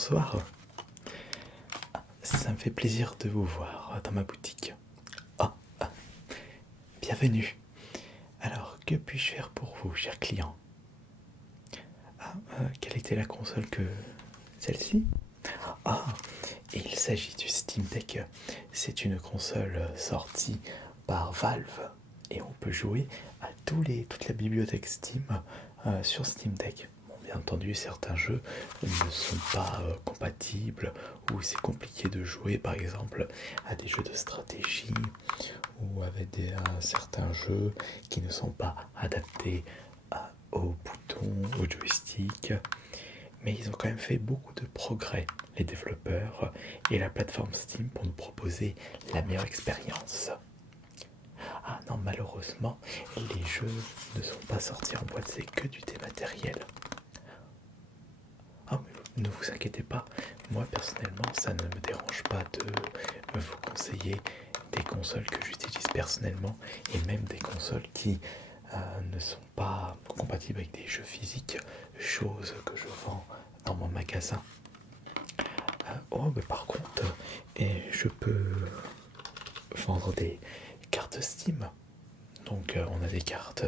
bonsoir. Ça me fait plaisir de vous voir dans ma boutique. Ah, bienvenue. Alors, que puis-je faire pour vous, cher client? Quelle était la console que... Celle-ci? Ah, il s'agit du Steam Deck. C'est une console sortie par Valve et on peut jouer à toute la bibliothèque Steam sur Steam Deck. Bon, bien entendu, certains jeux ne sont pas compatibles ou c'est compliqué de jouer par exemple à des jeux de stratégie ou avec certains jeux qui ne sont pas adaptés aux boutons, au joystick. Mais ils ont quand même fait beaucoup de progrès, les développeurs et la plateforme Steam, pour nous proposer la meilleure expérience. Ah non, malheureusement, les jeux ne sont pas sortis en boîte, c'est que du dématériel. Ah, mais ne vous inquiétez pas, moi personnellement, ça ne me dérange pas de vous conseiller des consoles que j'utilise personnellement et même des consoles qui ne sont pas compatibles avec des jeux physiques, chose que je vends dans mon magasin. Mais par contre, je peux vendre des cartes Steam. Donc on a des cartes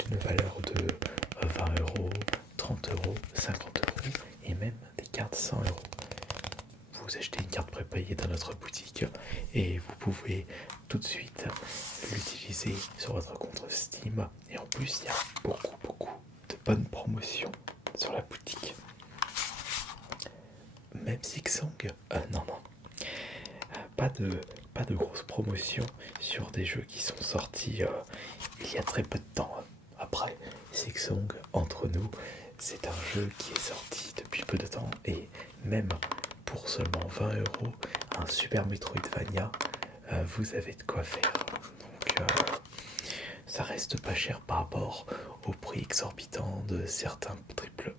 d'une valeur de 20€, 30€, 50€ et même des cartes 100€. Vous achetez une carte prépayée dans notre boutique et vous pouvez tout de suite l'utiliser sur votre compte Steam. Et en plus, il y a beaucoup de bonnes promotions sur la boutique. Même Sixsong, non, pas de grosses promotions sur des jeux qui sont sortis il y a très peu de temps. Après, Sixsong, entre nous, c'est un jeu qui est sorti depuis peu de temps et même pour seulement 20€, un Super Metroidvania, vous avez de quoi faire. Donc ça reste pas cher par rapport au prix exorbitant de certains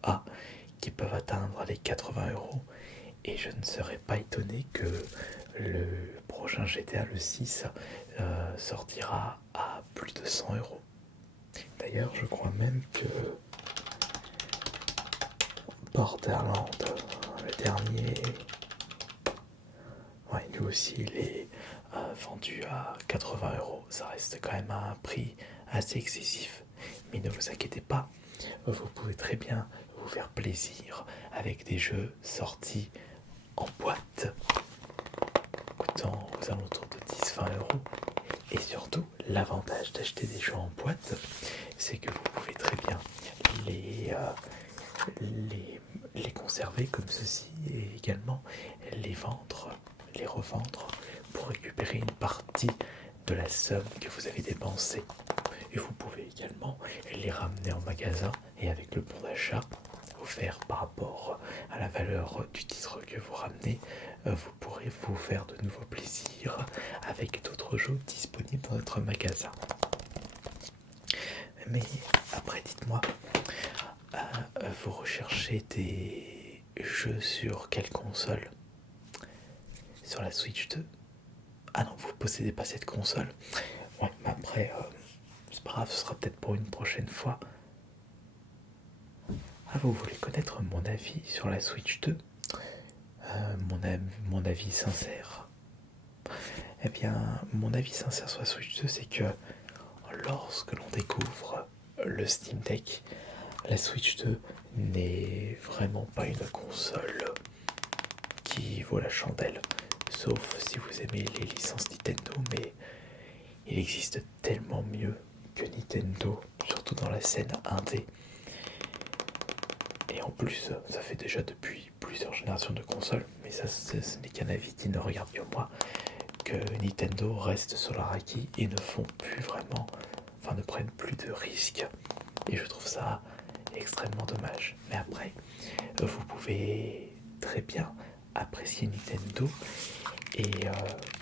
AAA qui peuvent atteindre les 80€. Et je ne serais pas étonné que le prochain GTA, le 6, sortira à plus de 100€. D'ailleurs, je crois même que Borderlands, le dernier, ouais, lui aussi, il est vendu à 80€. Ça reste quand même à un prix assez excessif. Mais ne vous inquiétez pas, vous pouvez très bien vous faire plaisir avec des jeux sortis en boîte, coûtant aux alentours de 10-20€. Et surtout, l'avantage d'acheter des jeux en boîte, c'est que vous pouvez très bien les conserver comme ceci et également les vendre, les revendre pour récupérer une partie de la somme que vous avez dépensée. Et vous pouvez également les ramener en magasin et avec le bon d'achat offert par rapport à la valeur du titre que vous ramenez, vous pourrez vous faire de nouveaux plaisirs avec d'autres jeux disponibles dans notre magasin. Mais après, dites-moi, vous recherchez des jeux sur quelle console? Sur la Switch 2? Ah non, vous ne possédez pas cette console. Ouais, mais après, c'est pas grave, ce sera peut-être pour une prochaine fois. Ah, vous voulez connaître mon avis sur la Switch 2? Mon avis sincère. Eh bien, mon avis sincère sur la Switch 2, c'est que lorsque l'on découvre le Steam Deck, la Switch 2 n'est vraiment pas une console qui vaut la chandelle. Sauf si vous aimez les licences Nintendo, mais il existe tellement mieux que Nintendo, surtout dans la scène indé. Et en plus, ça fait déjà depuis plusieurs générations de consoles, mais ça ce n'est qu'un avis qui ne regarde que moi, que Nintendo reste sur leur acquis et ne prennent plus de risques. Et je trouve ça extrêmement dommage. Mais après, vous pouvez très bien apprécier Nintendo et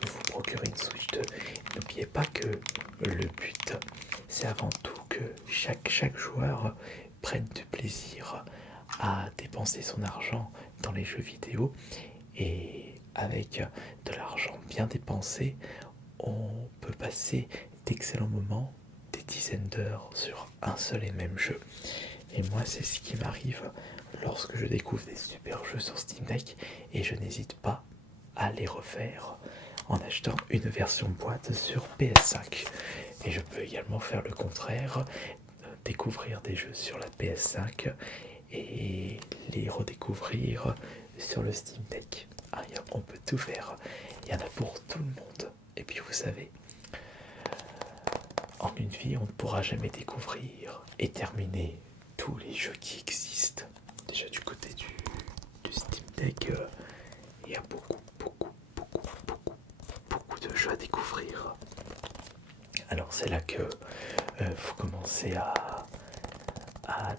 vous procurer une Switch 2. N'oubliez pas que le but, c'est avant tout que chaque joueur prenne du plaisir à dépenser son argent dans les jeux vidéo, et avec de l'argent bien dépensé, on peut passer d'excellents moments, des dizaines d'heures sur un seul et même jeu. Et moi, c'est ce qui m'arrive lorsque je découvre des super jeux sur Steam Deck et je n'hésite pas à les refaire en achetant une version boîte sur PS5. Et je peux également faire le contraire, découvrir des jeux sur la PS5 et les redécouvrir sur le Steam Deck. Ah, on peut tout faire, il y en a pour tout le monde. Et puis vous savez, en une vie, on ne pourra jamais découvrir et terminer tous les jeux qui existent. Déjà du côté du Steam Deck, il y a beaucoup de jeux à découvrir. Alors c'est là que vous commencez à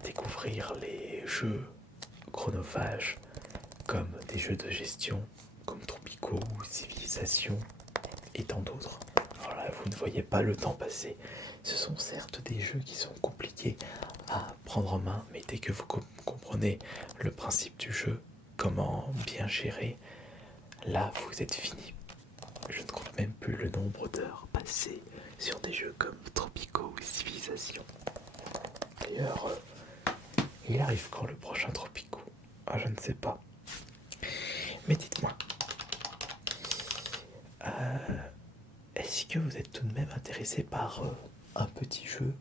découvrir les jeux chronophages comme des jeux de gestion comme Tropico ou Civilisation et tant d'autres. Alors là, vous ne voyez pas le temps passer. Ce sont certes des jeux qui sont compliqués à prendre en main, mais dès que vous comprenez le principe du jeu, comment bien gérer, là vous êtes fini. Je ne compte même plus le nombre d'heures passées sur des jeux comme Tropico ou Civilisation. D'ailleurs, il arrive quand le prochain Tropico? Ah, je ne sais pas. Mais dites-moi, est-ce que vous êtes tout de même intéressé par un petit jeu?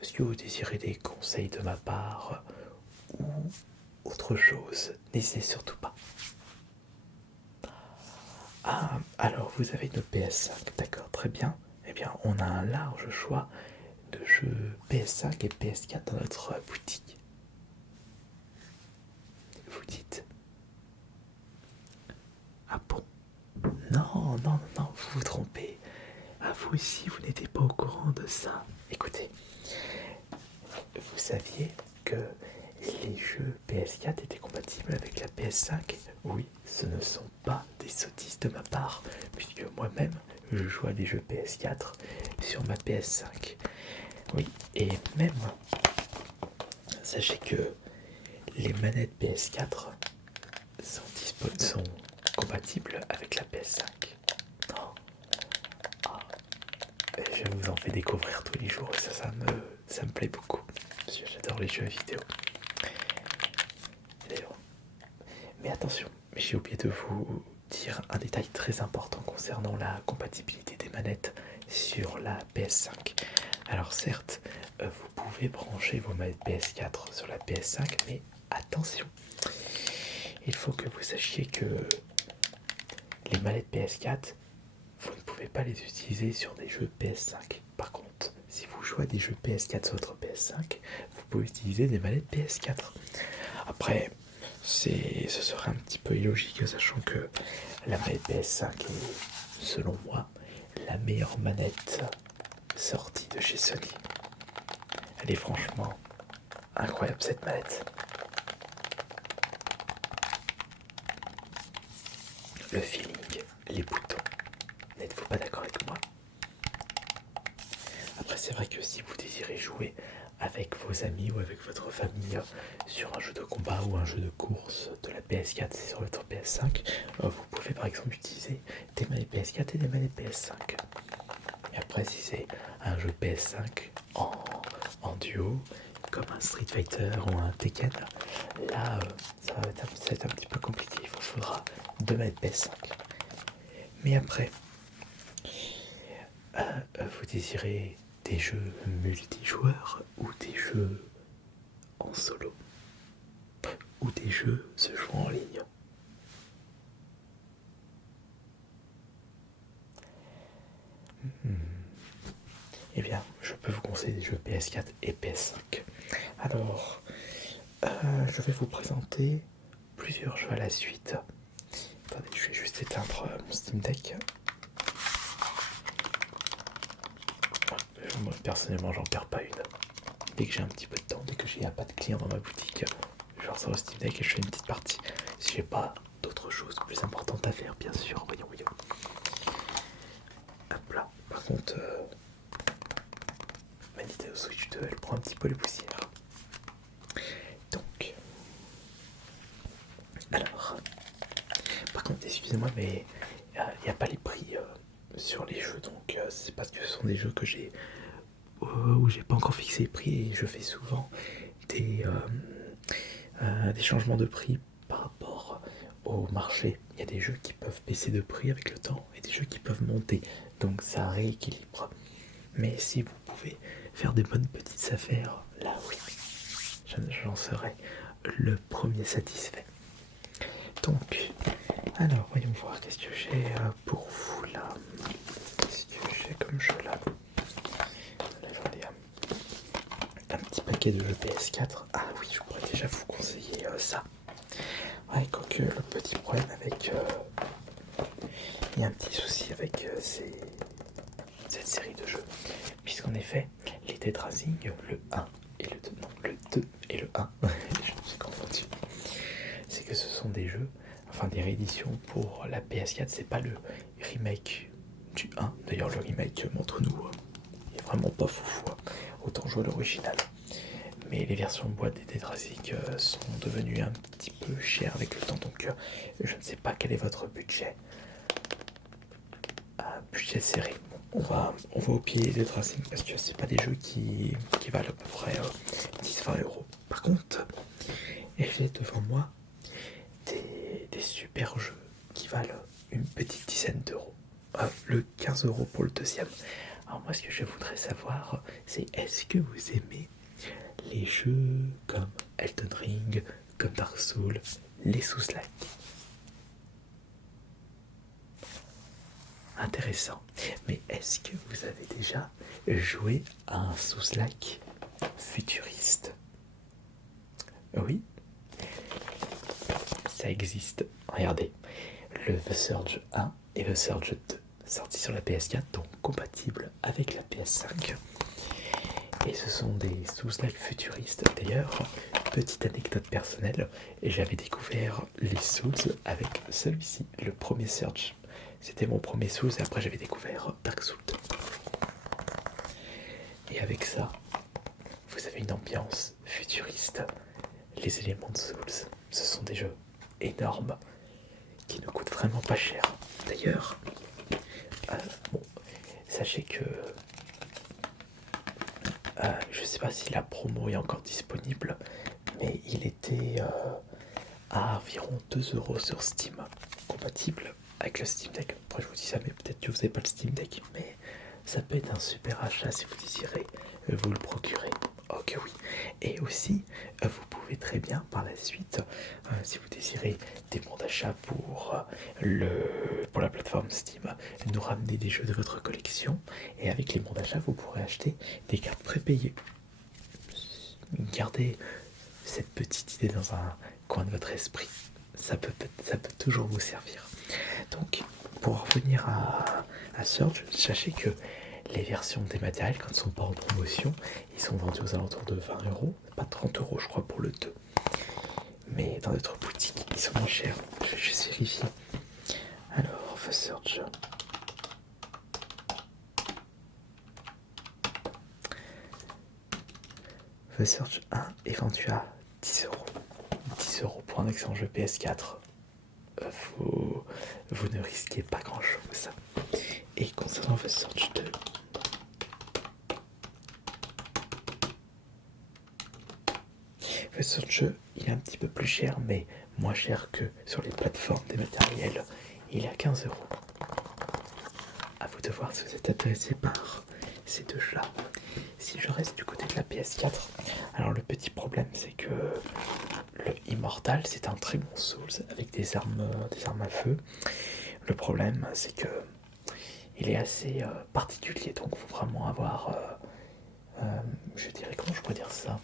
Est-ce que vous désirez des conseils de ma part ou autre chose? N'hésitez surtout pas. Ah, alors vous avez une PS5, d'accord, très bien. Eh bien, on a un large choix de jeux PS5 et PS4 dans notre boutique. Vous dites? Ah bon? Non, vous vous trompez. Ah, vous aussi, vous n'étiez pas au courant de ça. Écoutez, vous saviez que les jeux PS4 étaient compatibles avec la PS5? Oui, ce ne sont pas des sottises de ma part, puisque moi-même, je joue à des jeux PS4 sur ma PS5. Oui, et même, sachez que les manettes PS4 sont compatibles avec la PS5. Non. Ah, je vous en fais découvrir tous les jours et ça me plaît beaucoup. Parce que j'adore les jeux vidéo. D'ailleurs, mais attention, j'ai oublié de vous dire un détail très important concernant la compatibilité des manettes sur la PS5. Alors certes, vous pouvez brancher vos manettes PS4 sur la PS5, mais attention, il faut que vous sachiez que les manettes PS4, vous ne pouvez pas les utiliser sur des jeux PS5. Par contre, si vous jouez à des jeux PS4 sur votre PS5, vous pouvez utiliser des manettes PS4. Après, ce serait un petit peu illogique, sachant que la manette PS5 est, selon moi, la meilleure manette sortie de chez Sony. Elle est franchement incroyable, cette manette. Le feeling, les boutons, n'êtes-vous pas d'accord avec moi? Après, c'est vrai que si vous désirez jouer avec vos amis ou avec votre famille sur un jeu de combat ou un jeu de course de la PS4 sur votre PS5, vous pouvez par exemple utiliser des manettes PS4 et des manettes PS5. Et après, si c'est un jeu PS5 en duo, comme un Street Fighter ou un Tekken, là, ça va être un petit peu compliqué. Il vous faudra 2 manettes PS5. Mais après, vous désirez des jeux multijoueurs ou des jeux en solo ou des jeux se jouant en ligne? Eh bien, je peux vous conseiller des jeux PS4 et PS5. Alors, je vais vous présenter plusieurs jeux à la suite. Attendez, je vais juste éteindre mon Steam Deck. Moi, personnellement, j'en perds pas une. Dès que j'ai un petit peu de temps, dès que j'ai pas de clients dans ma boutique, je ressors le Steam Deck et je fais une petite partie. Si j'ai pas d'autres choses plus importantes à faire, bien sûr. Voyons. Hop là. Par contre, ma Nintendo Switch 2, elle prend un petit peu les poussières. Donc, alors, par contre, excusez-moi, mais il n'y a pas les prix sur les jeux, donc c'est parce que ce sont des jeux que j'ai où j'ai pas encore fixé les prix et je fais souvent des des changements de prix par rapport au marché. Il y a des jeux qui peuvent baisser de prix avec le temps et des jeux qui peuvent monter. Donc ça rééquilibre. Mais si vous pouvez faire des bonnes petites affaires, là oui, j'en serai le premier satisfait. Donc, alors voyons voir, qu'est-ce que j'ai pour vous là. Qu'est-ce que j'ai comme jeu là. Là j'en ai un petit paquet de jeux PS4. Ah oui, je pourrais déjà vous conseiller ça. Ouais, quoique le petit problème avec... il y a un petit souci avec cette série de jeux. Puisqu'en effet, les Dead Rising, le 1 et le 2, non, le 2 et le 1, je me suis confondu. C'est que ce sont des jeux, enfin des rééditions pour la PS4, c'est pas le remake du 1. D'ailleurs, le remake, montre-nous, il est vraiment pas foufou. Autant jouer à l'original. Mais les versions boîte des Dead Rising sont devenues un petit peu chères avec le temps, donc je ne sais pas quel est votre budget. Budget serré. Bon, on va au pied des Dead Rising parce que c'est pas des jeux qui valent à peu près 10-20 euros. Par contre, j'ai devant moi des super jeux qui valent une petite dizaine d'euros. Le 15 euros pour le deuxième. Alors moi, ce que je voudrais savoir, c'est est-ce que vous aimez les jeux comme Elden Ring, comme Dark Souls, les Souls-like? Intéressant. Mais est-ce que vous avez déjà joué à un Souls-like futuriste? Oui, ça existe. Regardez, le The Surge 1 et The Surge 2, sortis sur la PS4, donc compatibles avec la PS5. Et ce sont des Souls-like futuristes. D'ailleurs, petite anecdote personnelle, j'avais découvert les Souls avec celui-ci, le premier Surge. C'était mon premier Souls et après j'avais découvert Dark Souls. Et avec ça, vous avez une ambiance futuriste. Les éléments de Souls, ce sont des jeux énormes qui ne coûtent vraiment pas cher. D'ailleurs, bon, sachez que je sais pas si la promo est encore disponible, mais il était à environ 2 euros sur Steam, compatible avec le Steam Deck. Après je vous dis ça, mais peut-être que vous n'avez pas le Steam Deck, mais ça peut être un super achat si vous désirez vous le procurer. Ok, oui. Et aussi, vous pouvez très bien par la suite, si vous désirez des bons d'achat pour la plateforme Steam, nous ramener des jeux de votre collection. Et avec les bons d'achat, vous pourrez acheter des cartes prépayées. Gardez cette petite idée dans un coin de votre esprit. Ça peut toujours vous servir. Donc, pour revenir à Surge, sachez que les versions dématérielles, quand ils ne sont pas en promotion, ils sont vendus aux alentours de 20 euros, pas 30 euros je crois pour le 2. Mais dans d'autres boutiques, ils sont moins chers. Je vais juste vérifier. Alors, The Surge. The Surge 1 est vendu à 10 euros. 10 euros pour un excellent jeu PS4. Vous ne risquez pas grand chose. Et concernant The Surge 2, The Surge, il est un petit peu plus cher, mais moins cher que sur les plateformes dématérielles. Il est à 15 euros. À vous de voir si vous êtes intéressé par ces deux jeux-là. Si je reste du côté de la PS4, alors le petit problème c'est que le Immortal c'est un très bon Souls avec des armes à feu. Le problème c'est que il est assez particulier, donc il faut vraiment avoir, je dirais, comment je pourrais dire ça,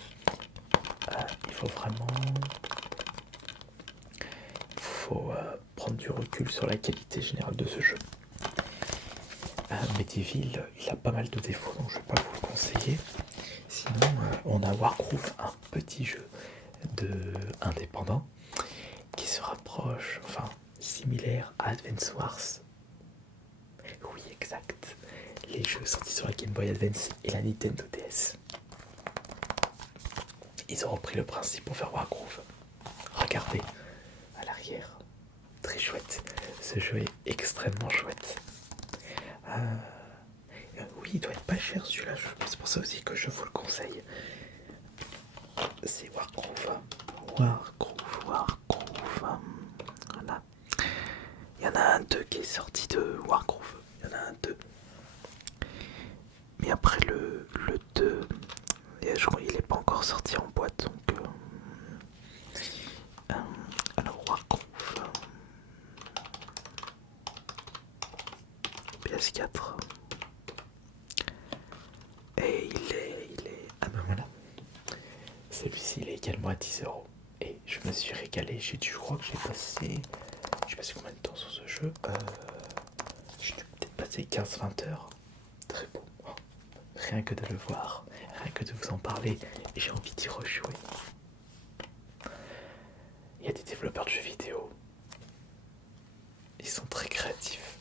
il faut vraiment prendre du recul sur la qualité générale de ce jeu. Medieval, il a pas mal de défauts, donc je vais pas vous le conseiller. Sinon, on a Wargroove, un petit jeu indépendant qui se rapproche, enfin similaire à Advance Wars. Oui, exact. Les jeux sortis sur la Game Boy Advance et la Nintendo DS. Ils ont repris le principe pour faire Wargroove. Regardez à l'arrière, très chouette. Ce jeu est extrêmement chouette. Oui, il doit être pas cher celui-là, c'est pour ça aussi que je vous le conseille. C'est Wargroove. Wargroove. Voilà. Il y en a un 2 qui est sorti de Wargroove. Il y en a un 2. Mais après le 2, je crois qu'il n'est pas encore sorti en boîte. Donc, alors Wargroove. PS4. Et il est... Ah ben voilà. Celui-ci il est également à 10€. Et je me suis régalé. Je crois que j'ai passé combien de temps sur ce jeu. J'ai dû peut-être passer 15-20 heures. Très beau. Oh. Rien que de le voir, rien que de vous en parler, j'ai envie d'y rejouer. Il y a des développeurs de jeux vidéo. Ils sont très créatifs.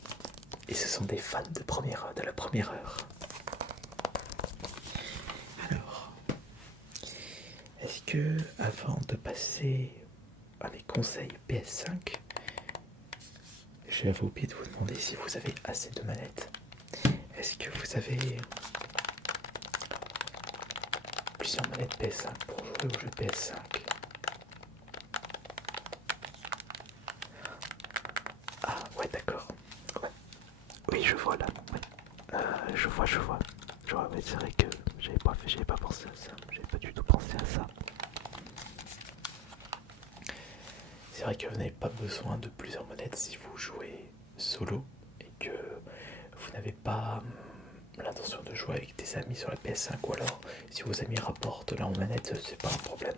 Et ce sont des fans de la première heure. Alors, est-ce que, avant de passer à mes conseils PS5, j'avais oublié de vous demander si vous avez assez de manettes. Est-ce que vous avez plusieurs manettes PS5 pour jouer au jeu PS5? Ah ouais, d'accord. Ouais. Oui, je vois là. Ouais. Je vois. Mais c'est vrai que j'avais pas pensé à ça. J'avais pas du tout pensé à ça. C'est vrai que vous n'avez pas besoin de plusieurs manettes si vous jouez solo et que vous n'avez pas l'intention de jouer avec des amis sur la PS5, ou alors si vos amis rapportent leur manette, c'est pas un problème.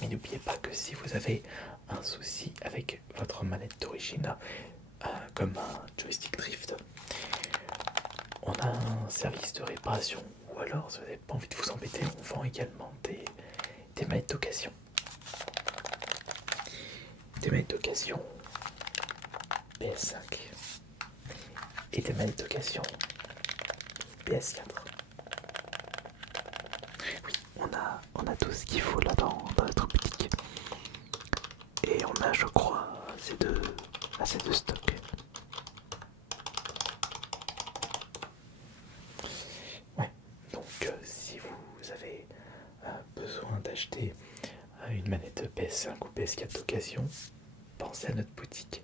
Mais n'oubliez pas que si vous avez un souci avec votre manette d'origine, comme un joystick drift, on a un service de réparation, ou alors si vous n'avez pas envie de vous embêter, on vend également des manettes d'occasion. Des manettes d'occasion PS5 et des manettes d'occasion PS4. Oui, on a tout ce qu'il faut là dans notre boutique. Et on a, je crois, assez de stock. Ouais, donc si vous avez besoin d'acheter une manette PS5 ou PS4 d'occasion, pensez à notre boutique.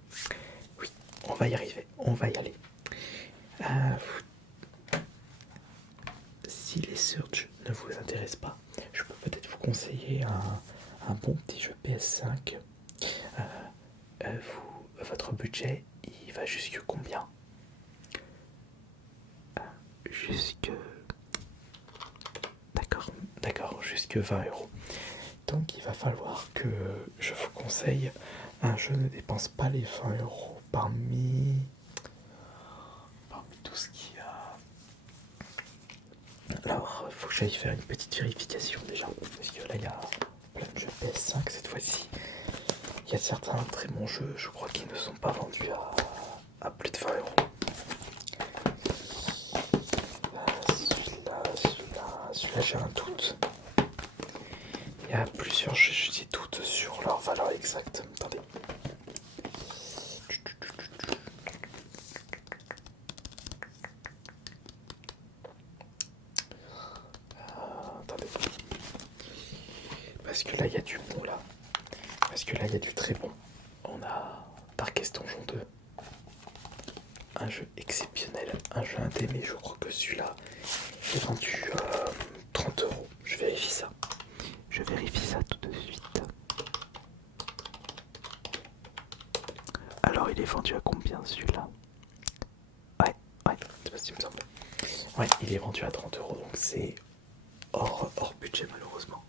Oui, on va y arriver, on va y aller. Si les search ne vous intéressent pas, je peux peut-être vous conseiller un bon petit jeu PS5. Votre budget, il va jusque combien? Jusque... D'accord, jusque 20€. Donc il va falloir que je vous conseille un jeu ne dépense pas les 20€ parmi tout ce qu'il y a. Alors, il faut que j'aille faire une petite vérification déjà, parce que là il y a plein de jeux PS5 cette fois-ci. Il y a certains très bons jeux, je crois, qui ne sont pas vendus à plus de 20€. Celui-là j'ai un doute. Il y a plusieurs jeux, j'ai des doutes sur leur valeur exacte. Attendez. Attendez. Parce que là il y a du bon là. Parce que là il y a du très bon. On a Darkest Donjon 2. Un jeu exceptionnel, un jeu indé, mais je crois que celui-là est vendu 30€. Je vérifie ça. Je vérifie ça tout de suite. Alors il est vendu à combien celui-là? Ouais, c'est pas ce qu'il me semble. Ouais, il est vendu à 30€, donc c'est hors budget malheureusement.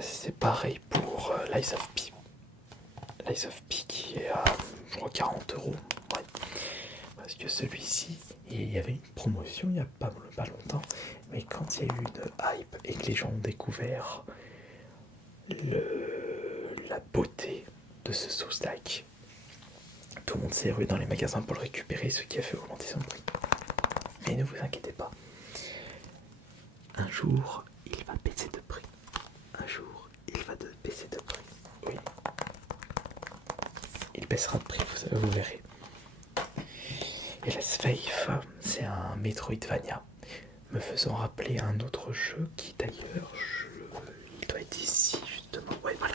C'est pareil pour Lies of P. Lies of P qui est à, je crois, 40€. Ouais. Parce que celui-ci, il y avait une promotion il n'y a pas longtemps, mais quand il y a eu une hype et que les gens ont découvert la beauté de ce Souls-like, tout le monde s'est rué dans les magasins pour le récupérer, ce qui a fait augmenter son prix. Mais ne vous inquiétez pas, un jour il va baisser de prix. Un jour il va baisser de prix. Oui. Il baissera de prix, vous verrez. Et Let's Faith, c'est un Metroidvania me faisant rappeler un autre jeu qui d'ailleurs, il doit être ici justement. Ouais, voilà.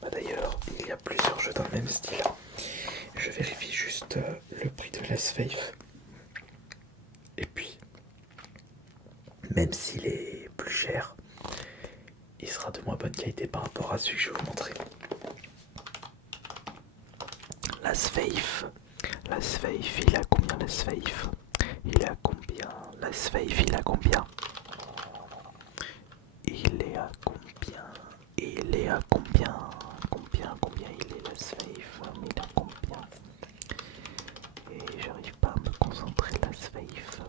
Bah, d'ailleurs, il y a plusieurs jeux dans le même style. Je vérifie juste le prix de Last Faith. Et puis, même s'il est plus cher, il sera de moins bonne qualité par rapport à celui que je vais vous montrer. Last Faith. Last Faith, il a combien Last Faith? Il a combien Last Faith, il a combien? Il est à combien? Il est à combien? Combien il est Last Faith? Il a combien? Et j'arrive pas à me concentrer Last Faith.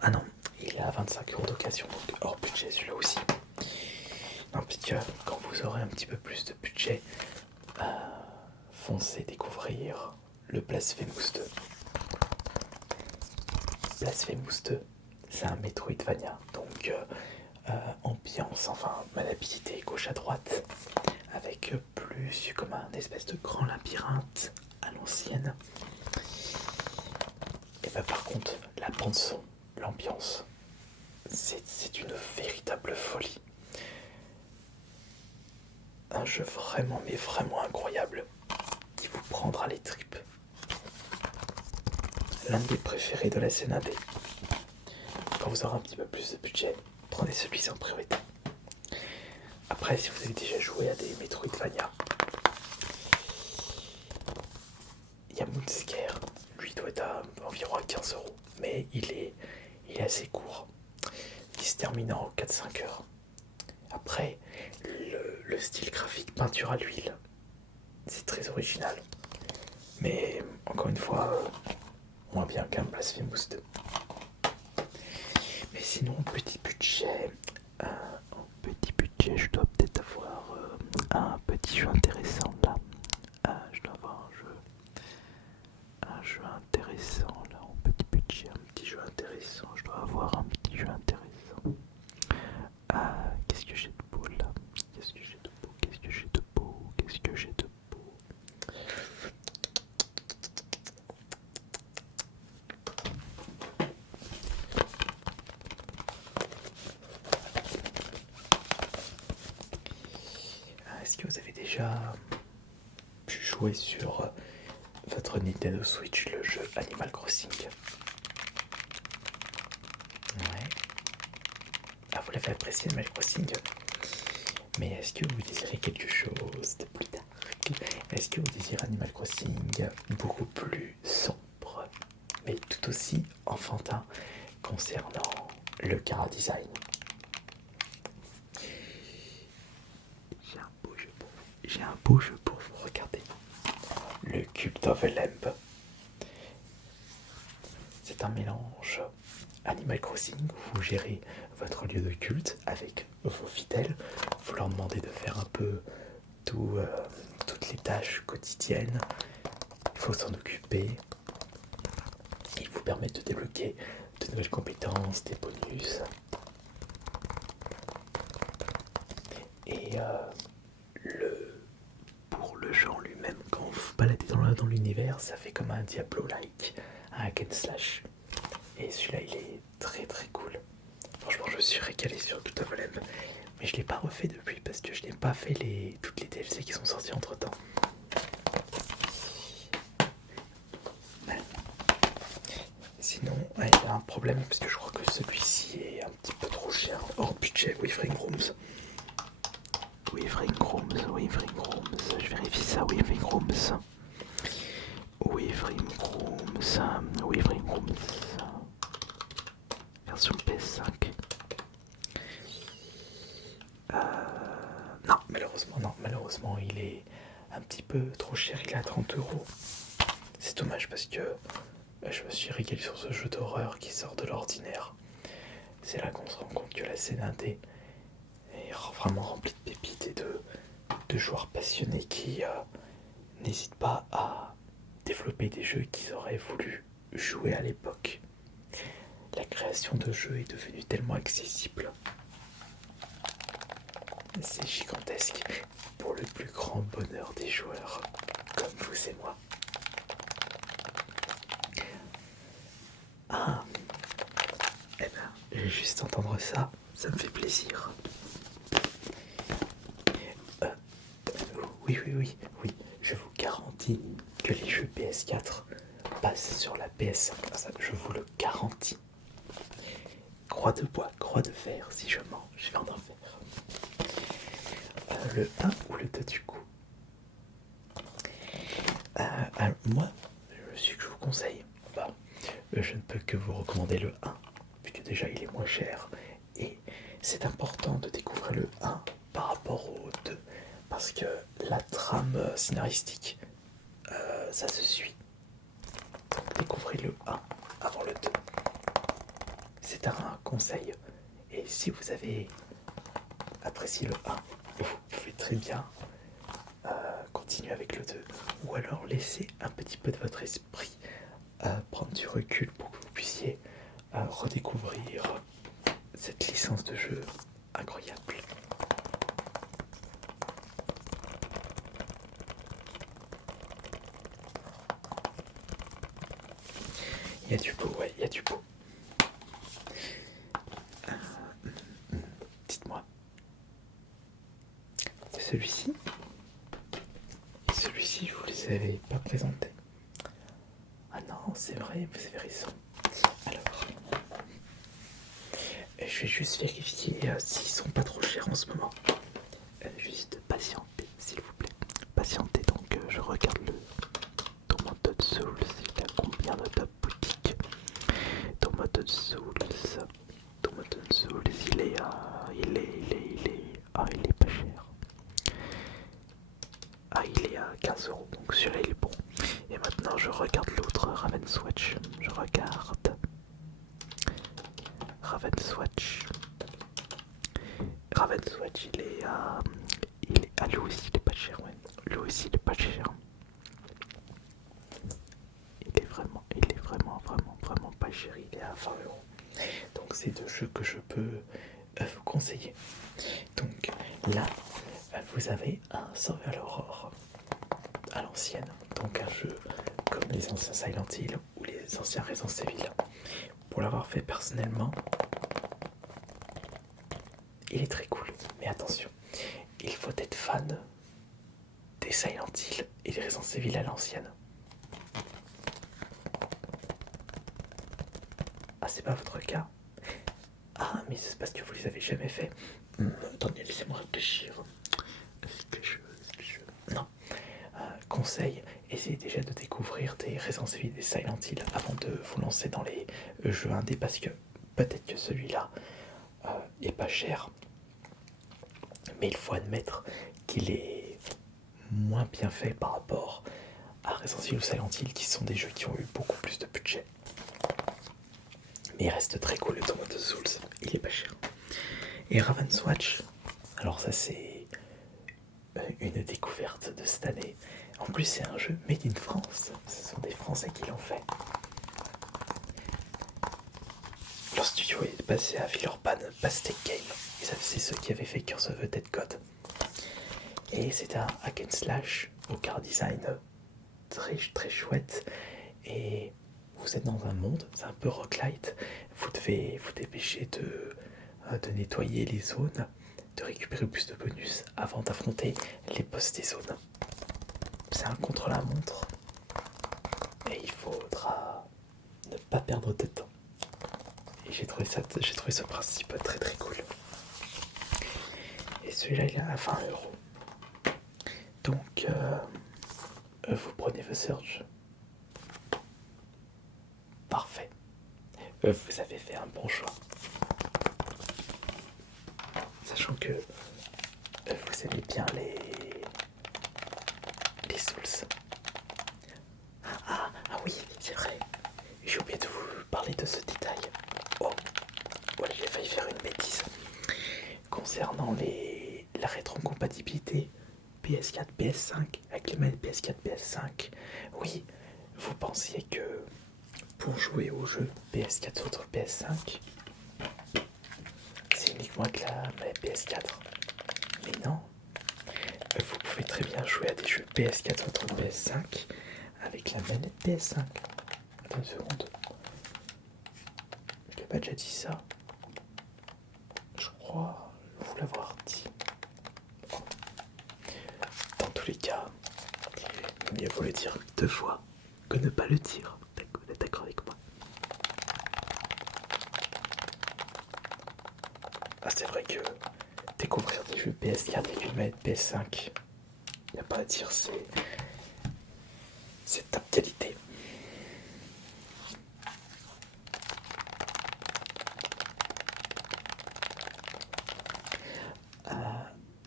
Ah non, il est à 25€ d'occasion, donc hors budget celui-là aussi. Non, puisque quand vous aurez un petit peu plus de budget, foncez découvrir le Blasphemous 2. Blasphemous 2, c'est un Metroidvania, donc ambiance, enfin maniabilité gauche à droite, avec plus comme un espèce de grand labyrinthe à l'ancienne. Et bah par contre, la bande son, l'ambiance, c'est une véritable folie. Un jeu vraiment, mais vraiment incroyable, qui vous prendra les tripes. L'un des préférés de la scène indé. Quand vous aurez un petit peu plus de budget, prenez celui-ci en priorité. Après, si vous avez déjà joué à des Metroidvania, il y a Moonscare, lui doit être à environ 15€, mais il est assez court. Il se termine en 4-5 heures. Après, le style graphique peinture à l'huile, c'est très original. Mais encore une fois, moins bien qu'un Blasphemous 2. Mais sinon, petit budget, je dois peut-être avoir un petit jeu intéressant là. Je dois avoir un jeu intéressant là, en petit budget, un petit jeu intéressant. Je dois avoir un petit jeu intéressant. Qu'est-ce que j'ai de beau là? Qu'est-ce que j'ai de beau? Qu'est-ce que j'ai de beau? Qu'est-ce que j'ai de beau? Est-ce que vous avez déjà pu jouer sur votre Nintendo Switch le jeu Animal Crossing? Ouais. Ah, vous l'avez apprécié Animal Crossing? Mais est-ce que vous désirez quelque chose de plus dark? Est-ce que vous désirez Animal Crossing beaucoup plus sombre, mais tout aussi enfantin concernant le chara design? J'ai un beau jeu pour vous, regardez. Le Cult of a Lamb. C'est un mélange Animal Crossing où vous gérez votre lieu de culte avec vos fidèles. Vous leur demandez de faire un peu toutes les tâches quotidiennes. Il faut s'en occuper. Il vous permet de débloquer de nouvelles compétences, des bonus. Et pour le jeu en lui-même, quand vous vous baladez dans l'univers, ça fait comme un Diablo-like, un hack and slash. Et celui-là, il est très très cool. Franchement, je me suis régalé sur Cult of a Lamb. Mais je l'ai pas refait depuis parce que je n'ai pas fait toutes les DLC qui sont sorties entre temps. Sinon, il y a un problème parce que je crois que celui-ci est un petit peu trop cher, hors budget. Wavering Rooms. Je vérifie ça. Wavering Rooms. Version PS5. Non, malheureusement, il est un petit peu trop cher, il est à 30€. C'est dommage parce que je me suis régalé sur ce jeu d'horreur qui sort de l'ordinaire. C'est là qu'on se rend compte que la scène indé est vraiment remplie de pépites et de joueurs passionnés qui n'hésitent pas à développer des jeux qu'ils auraient voulu jouer à l'époque. La création de jeux est devenue tellement accessible. C'est gigantesque pour le plus grand bonheur des joueurs, comme vous et moi. Ah, eh ben, je vais juste entendre ça. ça me fait plaisir. Oui, je vous garantis que les jeux PS4 passent sur la PS5, ça, je vous le garantis. Croix de bois, croix de fer, si je mens, je vais en enfer. Le 1 ou le 2 du coup? Moi, celui que je vous conseille, je ne peux que vous recommander le 1, puisque déjà il est moins cher. Et c'est important de découvrir le 1 par rapport au 2, parce que la trame scénaristique, ça se suit. Donc découvrez le 1 avant le 2. C'est un conseil. Et si vous avez apprécié le 1, vous pouvez très bien continuer avec le 2. Ou alors laissez un petit peu de votre esprit prendre du recul pour que vous puissiez redécouvrir cette licence de jeu incroyable. Il y a du beau, ouais, il y a du beau. Dites-moi. Celui-ci, je vous les avais pas présenté. Ah non, c'est vrai, vous avez raison. Alors, je vais juste vérifier s'ils sont pas trop chers en ce moment. Juste patienter, s'il vous plaît. Patienter, donc je regarde le Tomato Souls. Il a combien de top boutique? Tomato Souls, il est pas cher. Ah, il est à 15 €, donc celui-là il est bon. Et maintenant je regarde l'autre Ravenswatch. Je regarde Ravenswatch. Il est à. lui aussi il est pas cher, ouais. Lui aussi il est pas cher. Il est vraiment pas cher. Il est à 20 €. Donc c'est deux jeux que je peux vous conseiller. Donc là, vous avez un Survival Horror à l'ancienne, donc un jeu comme les anciens Silent Hill ou les anciens Resident Evil. Pour l'avoir fait personnellement, il est très cool, mais attention, il faut être fan des Silent Hill et des Resident Evil à l'ancienne. Ah, c'est pas votre cas? Ah, mais c'est parce que vous les avez jamais fait. Attendez, laissez-moi réfléchir. Non. Conseil, essayez déjà de découvrir des Resident Evil et des Silent Hill avant de vous lancer dans les jeux indés, parce que peut-être que celui-là est pas cher, mais il faut admettre qu'il est moins bien fait par rapport à Resident Evil ou Silent Hill, qui sont des jeux qui ont eu beaucoup plus de budget. Mais il reste très cool, le Tomato Souls, il est pas cher. Et Ravenswatch, alors ça c'est une découverte de cette année. En plus c'est un jeu made in France, ce sont des Français qui l'ont fait. Leur studio est passé à Villeurbanne, Pastèque Game, et ça c'est ceux qui avaient fait Curse of the Dead God. Et c'est un hack and slash au car design très très chouette, et vous êtes dans un monde, c'est un peu roguelite, vous devez vous dépêcher de nettoyer les zones, de récupérer plus de bonus avant d'affronter les boss des zones. C'est un contre-la-montre et il faudra ne pas perdre de temps. Et j'ai trouvé ce principe très très cool. Et celui-là il est à 20 €. Donc vous prenez vos surges. Parfait. Vous avez fait un bon choix. Sachant que vous aimez bien les Souls. Ah oui, c'est vrai. J'ai oublié de vous parler de ce détail. Oh, ouais, j'ai failli faire une bêtise. Concernant la rétrocompatibilité PS4, PS5, avec les manettes PS4, PS5, oui, vous pensiez que pour jouer au jeu PS4 sur votre PS5, c'est uniquement avec la manette PS4. Mais non, vous pouvez très bien jouer à des jeux PS4 sur votre PS5 avec la manette PS5. Attends une seconde. Je n'ai pas déjà dit ça. crois vous l'avoir dit. Dans tous les cas, mieux vaut le dire 2 fois que ne pas le dire. Vous êtes d'accord avec moi? Ah, c'est vrai que découvrir des jeux PS4 et une manette PS5, y a pas à dire, c'est top qualité.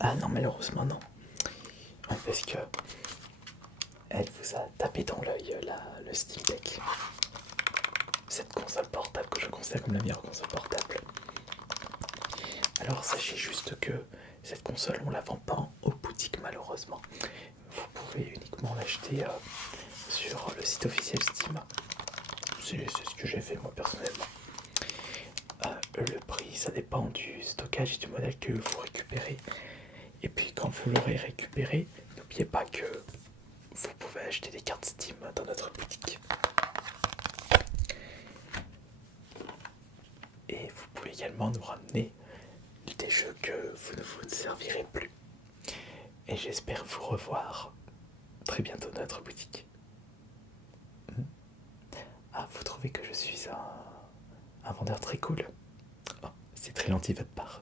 Ah non, malheureusement non. Parce que elle vous a tapé dans l'œil le Steam Deck. Cette console portable que je considère comme la meilleure console portable. Alors sachez juste que cette console on la vend pas aux boutiques malheureusement. Vous pouvez uniquement l'acheter sur le site officiel Steam. C'est ce que j'ai fait moi personnellement. Le prix ça dépend du stockage et du modèle que vous récupérez. Et puis quand vous l'aurez récupéré, n'oubliez pas que vous pouvez acheter des cartes Steam dans notre boutique. Et vous pouvez également nous ramener des jeux que vous ne vous servirez plus. Et j'espère vous revoir très bientôt dans notre boutique. Ah, vous trouvez que je suis un vendeur très cool? Oh, c'est très gentil de votre part.